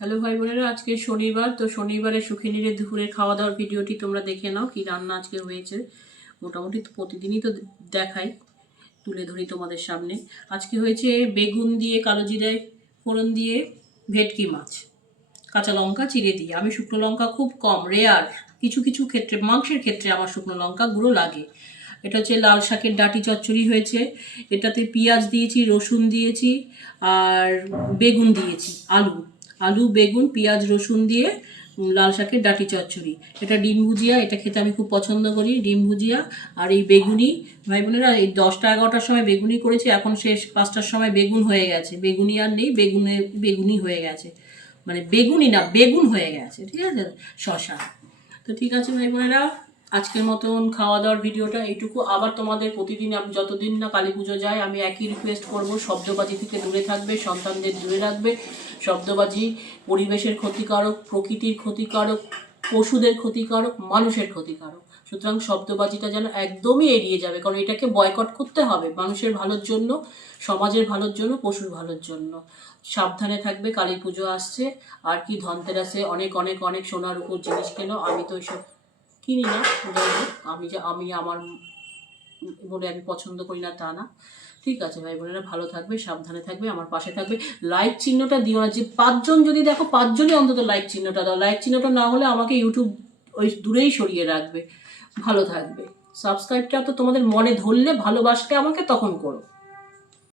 Hello ভাই বোনেরা, আজকে শনিবার, তো শনিবারে সুখিনীরে দুপুরের খাওয়া দাওয়ার ভিডিওটি তোমরা দেখে নাও, কি রান্না আজকে হয়েছে। মোটামুটি তো প্রতিদিনই তো দেখাই, তুলে ধরি তোমাদের সামনে। আজকে হয়েছে বেগুন দিয়ে, কালো জিরায় ফোড়ন দিয়ে, ভেটকি মাছ, কাঁচা লঙ্কা, চিড়ে দিয়ে। আমি শুকনো লঙ্কা খুব কম রেয়ার কিছু কিছু ক্ষেত্রে, মাংসের ক্ষেত্রে আমার শুকনো লঙ্কা গুঁড়ো লাগে। এটা হচ্ছে লাল শাকের ডাটি চচ্চড়ি হয়েছে, এটাতে পেঁয়াজ দিয়েছি, রসুন দিয়েছি, আর বেগুন দিয়েছি, আলু। আলু, বেগুন, পেঁয়াজ, রসুন দিয়ে লাল শাকের ডাটি চচ্চড়ি। এটা ডিম ভুজিয়া, এটা খেতে আমি খুব পছন্দ করি, ডিম ভুজিয়া। আর এই বেগুনি, ভাই বোনেরা, এই দশটা, এগারোটার সময় বেগুনি করেছি, এখন শেষ, পাঁচটার সময় বেগুন হয়ে গেছে। বেগুনি আর নেই, বেগুনে, বেগুনি হয়ে গেছে। মানে বেগুনি না, বেগুন হয়ে গেছে, ঠিক আছে? শশা তো ঠিক আছে, ভাই বোনেরা আজকের মতন খাওয়া দাওয়ার ভিডিওটা এইটুকু। আবার তোমাদের প্রতিদিন আমি যতদিন না কালী পুজো যায় আমি একই রিকোয়েস্ট করব, শব্দবাজি থেকে দূরে থাকবে, সন্তানদের দূরে রাখবে। শব্দবাজি পরিবেশের ক্ষতিকারক, প্রকৃতির ক্ষতিকারক, পশুদের ক্ষতিকারক, মানুষের ক্ষতিকারক। সুতরাং শব্দবাজিটা যেন একদমই এড়িয়ে যাবে, কারণ এটাকে বয়কট করতে হবে মানুষের ভালোর জন্য, সমাজের ভালোর জন্য, পশুর ভালোর জন্য। সাবধানে থাকবে কালী পুজো আসছে। আর কি ধনতেরাসে অনেক অনেক অনেক সোনার উপর জিনিস কেন, আমি তো ওইসব কিনি না যাই হোক আমি যে, আমি আমার বলে আমি পছন্দ করি না তা না। ঠিক আছে, ভাই বোনেরা, ভালো থাকবে, সাবধানে থাকবে, আমার পাশে থাকবে। লাইক চিহ্নটা দিও না, যে পাঁচজন যদি দেখো, পাঁচজনই অন্তত লাইক চিহ্নটা দাও। লাইক চিহ্নটা না হলে আমাকে ইউটিউব ওই দূরেই সরিয়ে রাখবে। ভালো থাকবে। সাবস্ক্রাইবটা তো তোমাদের মনে ধরলে, ভালোবাসলে আমাকে, তখন করো।